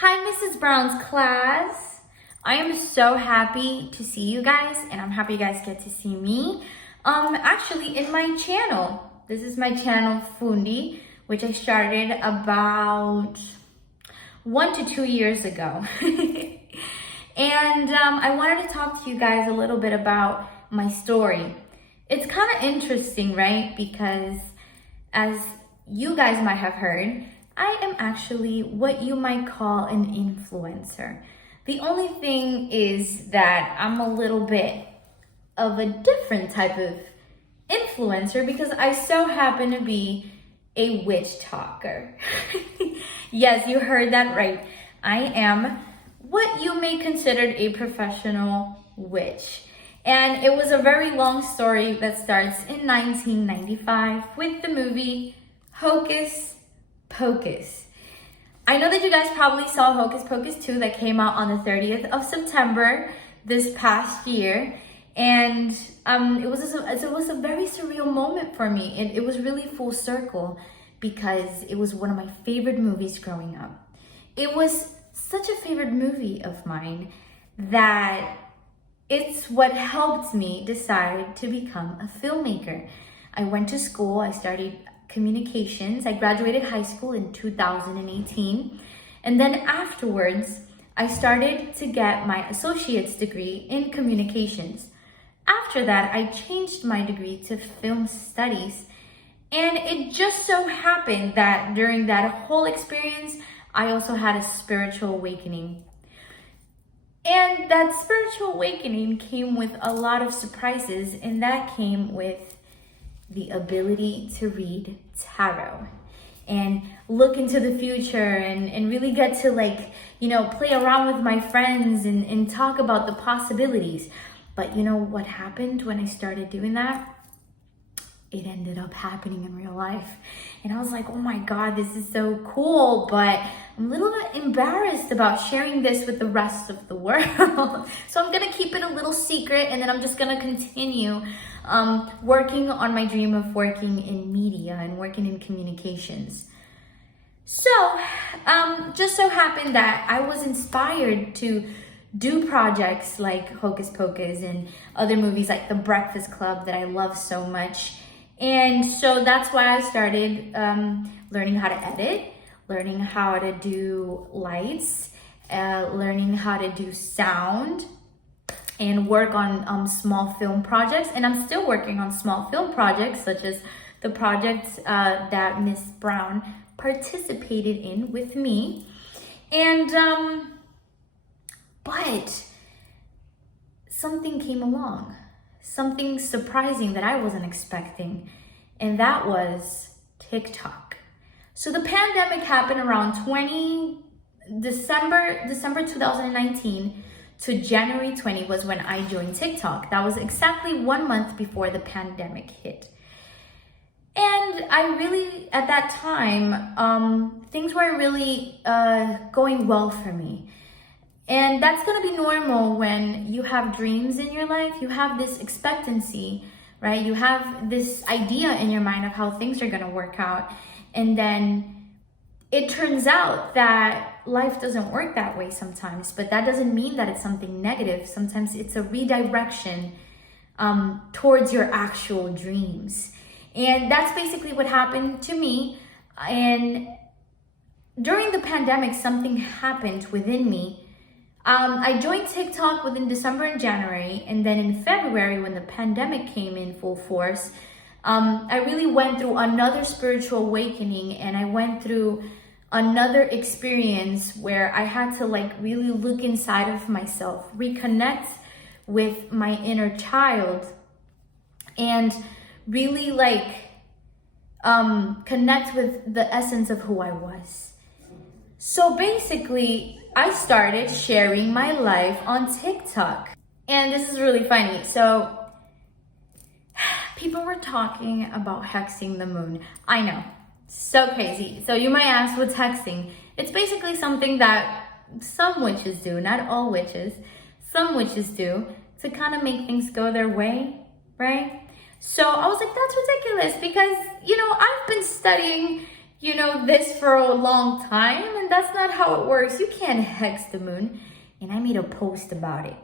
Hi, Mrs. Brown's class. I am so happy to see you guys, and I'm happy you guys get to see me. Actually, in my channel. This is my channel, Fundi, which I started about 1 to 2 years ago. And I wanted to talk to you guys a little bit about my story. It's kind of interesting, right? Because as you guys might have heard, I am actually what you might call an influencer. The only thing is that I'm a little bit of a different type of influencer because I so happen to be a witch talker. Yes, you heard that right. I am what you may consider a professional witch. And it was a very long story that starts in 1995 with the movie Hocus Pocus. I know that you guys probably saw Hocus Pocus 2 that came out on the 30th of September this past year. And it was a very surreal moment for me. It was really full circle because it was one of my favorite movies growing up. It was such a favorite movie of mine that it's what helped me decide to become a filmmaker. I went to school, I studied communications. I graduated high school in 2018. And then afterwards, I started to get my associate's degree in communications. After that, I changed my degree to film studies. And it just so happened that during that whole experience, I also had a spiritual awakening. And that spiritual awakening came with a lot of surprises, and that came with the ability to read tarot and look into the future and really get to play around with my friends and talk about the possibilities. But you know what happened when I started doing that? It ended up happening in real life. And I was like, oh my God, this is so cool. But I'm a little bit embarrassed about sharing this with the rest of the world. So I'm gonna keep it a little secret, and then I'm just gonna continue working on my dream of working in media and working in communications. So, just so happened that I was inspired to do projects like Hocus Pocus and other movies like The Breakfast Club that I love so much. And so that's why I started learning how to edit, learning how to do lights, learning how to do sound, and work on small film projects. And I'm still working on small film projects, such as the project that Miss Brown participated in with me. And, but something came along, something surprising that I wasn't expecting, and that was TikTok. So the pandemic happened around December 2019 to January 20 was when I joined TikTok. That was exactly 1 month before the pandemic hit. And I really, at that time, things weren't really going well for me. And that's gonna be normal when you have dreams in your life. You have this expectancy, right? You have this idea in your mind of how things are gonna work out. And then it turns out that life doesn't work that way sometimes, but that doesn't mean that it's something negative. Sometimes it's a redirection towards your actual dreams. And that's basically what happened to me. And during the pandemic, something happened within me. I joined TikTok within December and January, and then in February, when the pandemic came in full force, I really went through another spiritual awakening, and I went through another experience where I had to really look inside of myself, reconnect with my inner child, and really connect with the essence of who I was. So basically, I started sharing my life on TikTok. And this is really funny. So people were talking about hexing the moon. I know, so crazy. So you might ask, what's hexing? It's basically something that some witches do, not all witches, some witches do to kind of make things go their way, right? So I was like, that's ridiculous because, I've been studying this for a long time, and that's not how it works. You can't hex the moon. And I made a post about it.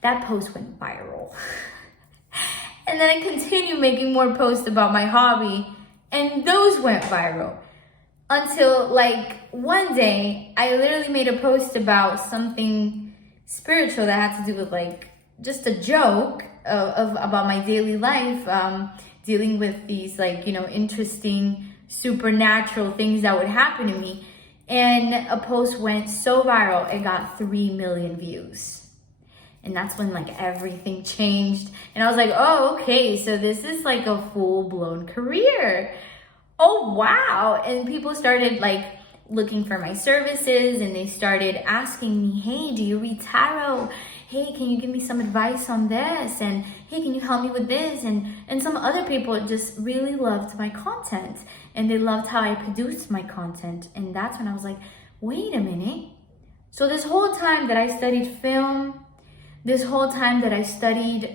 That post went viral. And then I continued making more posts about my hobby, and those went viral. Until like one day, I literally made a post about something spiritual that had to do with like just a joke of about my daily life, dealing with these like, interesting supernatural things that would happen to me. And a post went so viral, it got 3 million views. And that's when like everything changed. And I was like, oh, okay, so this is like a full-blown career. Oh, wow. And people started like looking for my services, and they started asking me, hey, do you read tarot? Hey, can you give me some advice on this? And hey, can you help me with this? And some other people just really loved my content, and they loved how I produced my content. And that's when I was like, wait a minute. So this whole time that I studied film, this whole time that I studied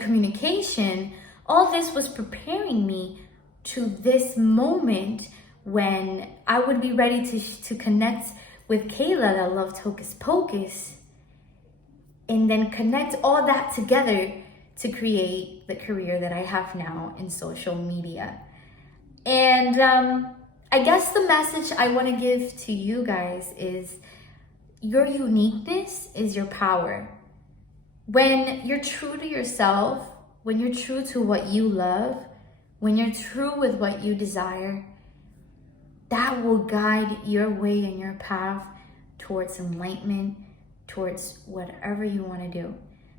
communication, all this was preparing me to this moment when I would be ready to connect with Kayla that loved Hocus Pocus, and then connect all that together to create the career that I have now in social media. And I guess the message I want to give to you guys is your uniqueness is your power. When you're true to yourself, when you're true to what you love, when you're true with what you desire, that will guide your way and your path towards enlightenment, towards whatever you want to do.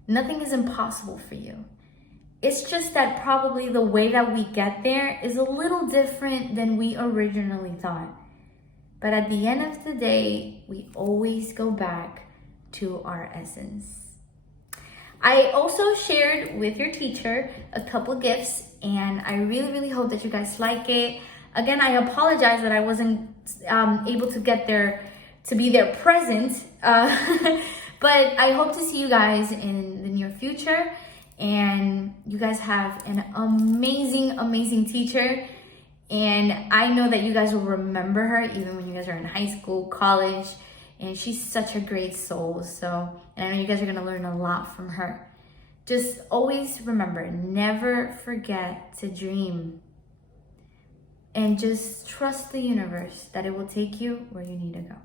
Nothing is impossible for you. It's just that probably the way that we get there is a little different than we originally thought. But at the end of the day, we always go back to our essence. I also shared with your teacher a couple gifts, and I really, really hope that you guys like it. Again, I apologize that I wasn't able to get there, to be there present, but I hope to see you guys in the near future. And you guys have an amazing, amazing teacher. And I know that you guys will remember her even when you guys are in high school, college, and she's such a great soul. And I know you guys are gonna learn a lot from her. Just always remember, never forget to dream. And just trust the universe that it will take you where you need to go.